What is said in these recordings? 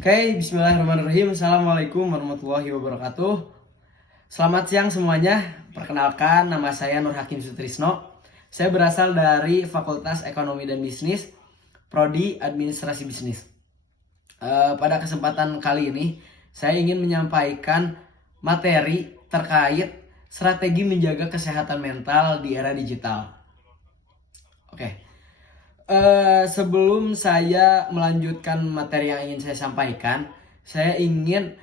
Oke, bismillahirrahmanirrahim. Assalamualaikum warahmatullahi wabarakatuh. Selamat siang semuanya. Perkenalkan, nama saya Nur Hakim Sutrisno. Saya berasal dari Fakultas Ekonomi dan Bisnis, Prodi Administrasi Bisnis. Pada kesempatan kali ini, saya ingin menyampaikan materi terkait strategi menjaga kesehatan mental di era digital. Oke. Sebelum saya melanjutkan materi yang ingin saya sampaikan, saya ingin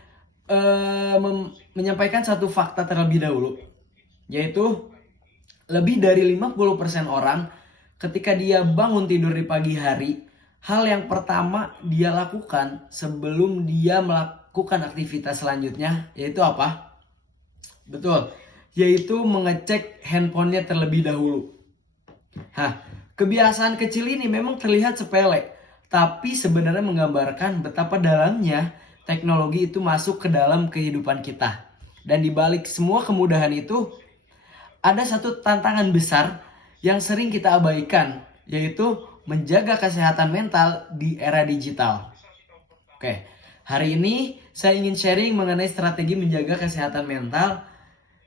menyampaikan satu fakta terlebih dahulu, yaitu lebih dari 50% orang ketika dia bangun tidur di pagi hari, hal yang pertama dia lakukan sebelum dia melakukan aktivitas selanjutnya yaitu apa? Betul, yaitu mengecek handphonenya terlebih dahulu. Kebiasaan kecil ini memang terlihat sepele, tapi sebenarnya menggambarkan betapa dalamnya teknologi itu masuk ke dalam kehidupan kita. Dan di balik semua kemudahan itu, ada satu tantangan besar yang sering kita abaikan, yaitu menjaga kesehatan mental di era digital. Oke, hari ini saya ingin sharing mengenai strategi menjaga kesehatan mental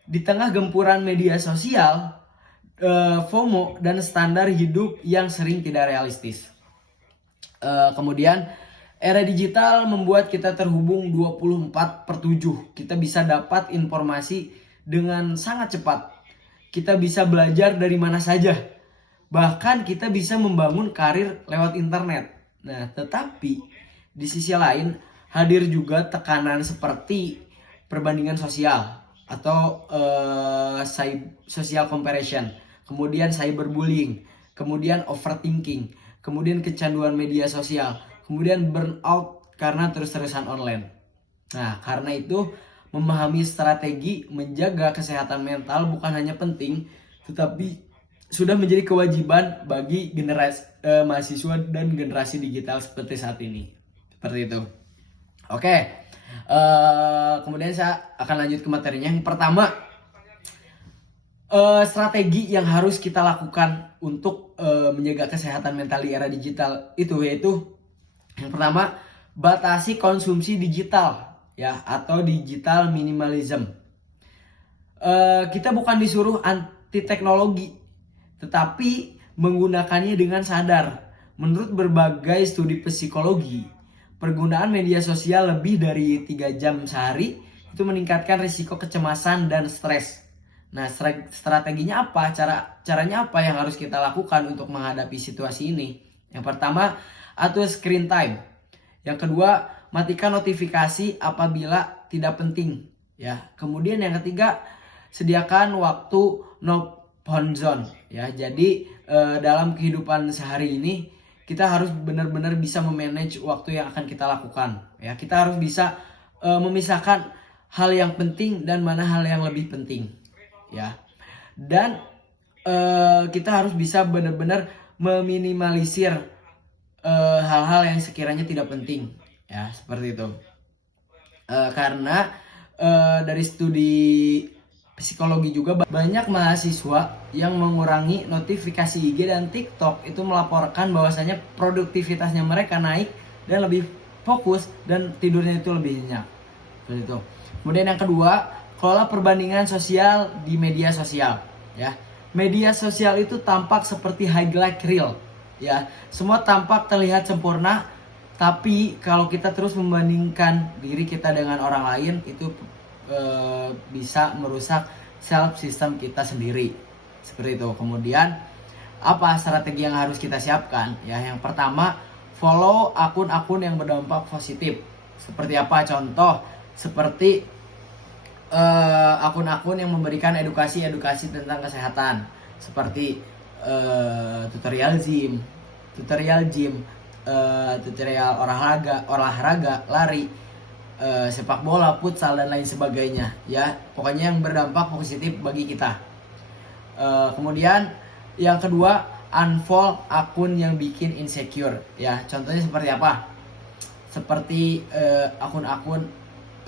di tengah gempuran media sosial, FOMO, dan standar hidup yang sering tidak realistis. Kemudian era digital membuat kita terhubung 24/7. Kita bisa dapat informasi dengan sangat cepat. Kita bisa belajar dari mana saja. Bahkan kita bisa membangun karir lewat internet. Nah, tetapi di sisi lain hadir juga tekanan seperti perbandingan sosial atau social comparison, kemudian cyberbullying, kemudian overthinking, kemudian kecanduan media sosial, kemudian burnout karena terus-terusan online. Nah, karena itu memahami strategi menjaga kesehatan mental bukan hanya penting, tetapi sudah menjadi kewajiban bagi generasi mahasiswa dan generasi digital seperti saat ini. Seperti itu. Oke. Kemudian saya akan lanjut ke materinya. Yang pertama, strategi yang harus kita lakukan untuk menjaga kesehatan mental di era digital itu yaitu yang pertama, batasi konsumsi digital ya, atau digital minimalism. Kita bukan disuruh anti teknologi, tetapi menggunakannya dengan sadar. Menurut berbagai studi psikologi, penggunaan media sosial lebih dari 3 jam sehari itu meningkatkan risiko kecemasan dan stres. Nah, strateginya apa? Caranya apa yang harus kita lakukan untuk menghadapi situasi ini? Yang pertama, atur screen time. Yang kedua, matikan notifikasi apabila tidak penting. Ya. Kemudian yang ketiga, sediakan waktu no phone zone. Ya. Jadi dalam kehidupan sehari ini kita harus benar-benar bisa memanage waktu yang akan kita lakukan. Ya. Kita harus bisa memisahkan hal yang penting dan mana hal yang lebih penting. Ya, dan kita harus bisa benar-benar meminimalisir hal-hal yang sekiranya tidak penting, ya seperti itu. Karena dari studi psikologi juga banyak mahasiswa yang mengurangi notifikasi IG dan TikTok itu melaporkan bahwasanya produktivitasnya mereka naik dan lebih fokus dan tidurnya itu lebih nyenyak. Seperti itu. Kemudian yang kedua, kelola perbandingan sosial di media sosial, ya. Media sosial itu tampak seperti highlight reel, ya. Semua tampak terlihat sempurna, tapi kalau kita terus membandingkan diri kita dengan orang lain itu bisa merusak self system kita sendiri. Seperti itu. Kemudian apa strategi yang harus kita siapkan? Ya, yang pertama, follow akun-akun yang berdampak positif. Seperti apa? Contoh seperti akun-akun yang memberikan edukasi tentang kesehatan seperti tutorial gym, tutorial olahraga, lari, sepak bola, futsal dan lain sebagainya. Ya, pokoknya yang berdampak positif bagi kita. Kemudian yang kedua, unfollow akun yang bikin insecure. Ya, contohnya seperti apa? Seperti akun-akun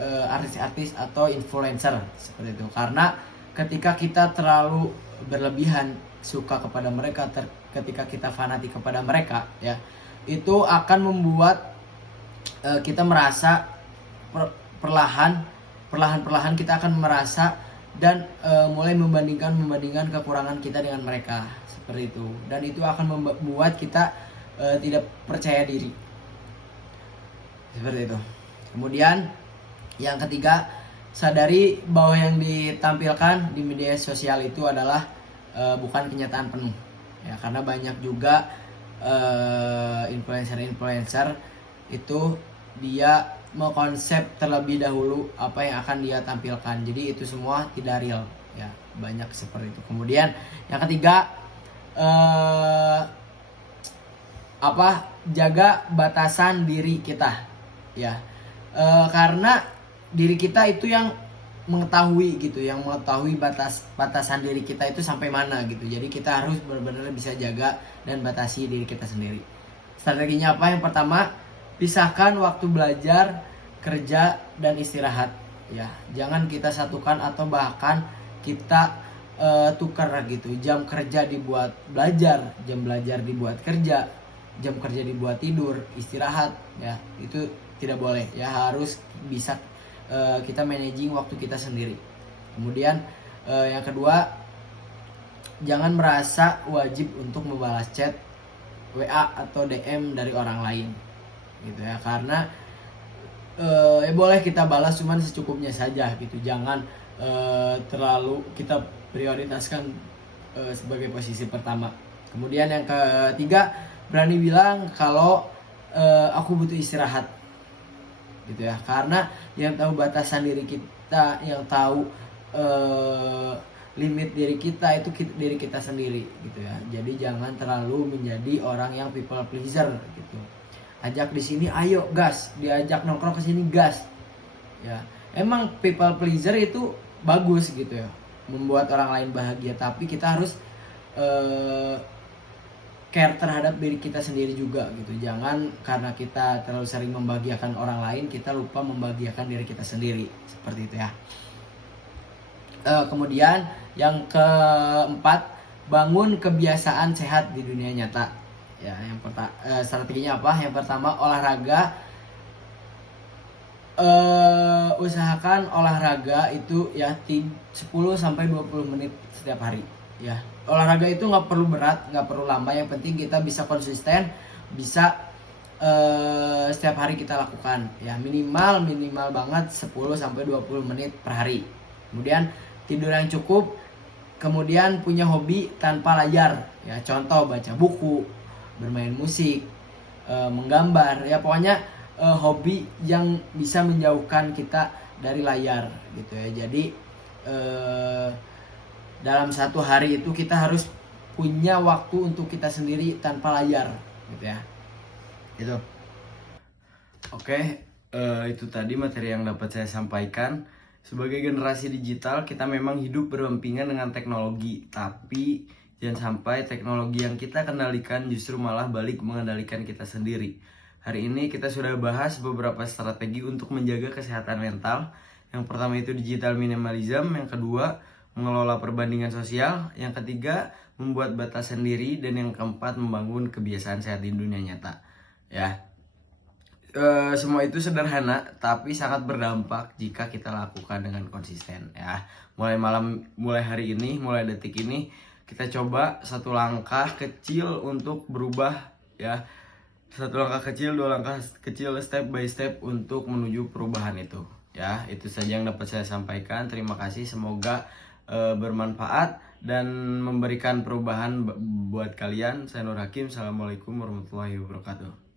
artis-artis atau influencer seperti itu. Karena ketika kita terlalu berlebihan suka kepada mereka, ketika kita fanatik kepada mereka, ya itu akan membuat kita merasa perlahan kita akan merasa dan mulai membandingkan kekurangan kita dengan mereka, seperti itu, dan itu akan membuat kita tidak percaya diri, seperti itu. Kemudian yang ketiga, sadari bahwa yang ditampilkan di media sosial itu adalah bukan kenyataan penuh, ya, karena banyak juga influencer itu dia mengkonsep terlebih dahulu apa yang akan dia tampilkan, jadi itu semua tidak real, ya, banyak seperti itu. Kemudian yang ketiga, jaga batasan diri kita, ya, karena diri kita itu yang mengetahui gitu, yang mengetahui batasan diri kita itu sampai mana gitu. Jadi kita harus benar-benar bisa jaga dan batasi diri kita sendiri. Strateginya apa? Yang pertama, pisahkan waktu belajar, kerja, dan istirahat, ya. Jangan kita satukan atau bahkan kita tukar gitu. Jam kerja dibuat belajar, jam belajar dibuat kerja, jam kerja dibuat tidur, istirahat, ya. Itu tidak boleh, ya, harus bisa kita managing waktu kita sendiri. Kemudian yang kedua, jangan merasa wajib untuk membalas chat, WA atau DM dari orang lain, gitu ya, karena boleh kita balas cuman secukupnya saja gitu. Jangan terlalu kita prioritaskan sebagai posisi pertama. Kemudian yang ketiga, berani bilang kalau aku butuh istirahat, gitu ya, karena yang tahu batasan diri kita, yang tahu limit diri kita itu diri kita sendiri, gitu ya. Jadi jangan terlalu menjadi orang yang people pleaser gitu. Ajak di sini, ayo gas, diajak nongkrong ke sini, gas, ya. Emang people pleaser itu bagus gitu ya, membuat orang lain bahagia, tapi kita harus care terhadap diri kita sendiri juga gitu. Jangan karena kita terlalu sering membahagiakan orang lain, kita lupa membahagiakan diri kita sendiri, seperti itu ya. Kemudian yang keempat, bangun kebiasaan sehat di dunia nyata, ya. Yang strateginya apa? Yang pertama, olahraga. Usahakan olahraga itu ya 10-20 menit setiap hari, ya. Olahraga itu nggak perlu berat, nggak perlu lama, yang penting kita bisa konsisten, bisa setiap hari kita lakukan, ya. Minimal banget 10-20 menit per hari. Kemudian tidur yang cukup, kemudian punya hobi tanpa layar, ya. Contoh, baca buku, bermain musik, menggambar, ya, pokoknya hobi yang bisa menjauhkan kita dari layar, gitu ya. Jadi dalam satu hari itu kita harus punya waktu untuk kita sendiri tanpa layar, gitu ya. Itu. Oke, itu tadi materi yang dapat saya sampaikan. Sebagai generasi digital, kita memang hidup berdampingan dengan teknologi, tapi jangan sampai teknologi yang kita kendalikan justru malah balik mengendalikan kita sendiri. Hari ini kita sudah bahas beberapa strategi untuk menjaga kesehatan mental. Yang pertama itu digital minimalism, yang kedua mengelola perbandingan sosial, yang ketiga membuat batasan diri, dan yang keempat membangun kebiasaan sehat di dunia nyata, ya. Semua itu sederhana tapi sangat berdampak jika kita lakukan dengan konsisten, ya. Mulai hari ini, mulai detik ini, kita coba satu langkah kecil untuk berubah, ya. Satu langkah kecil, dua langkah kecil, step by step untuk menuju perubahan itu, ya. Itu saja yang dapat saya sampaikan. Terima kasih, semoga bermanfaat dan memberikan perubahan buat kalian. Saya Nur Hakim. Assalamualaikum warahmatullahi wabarakatuh.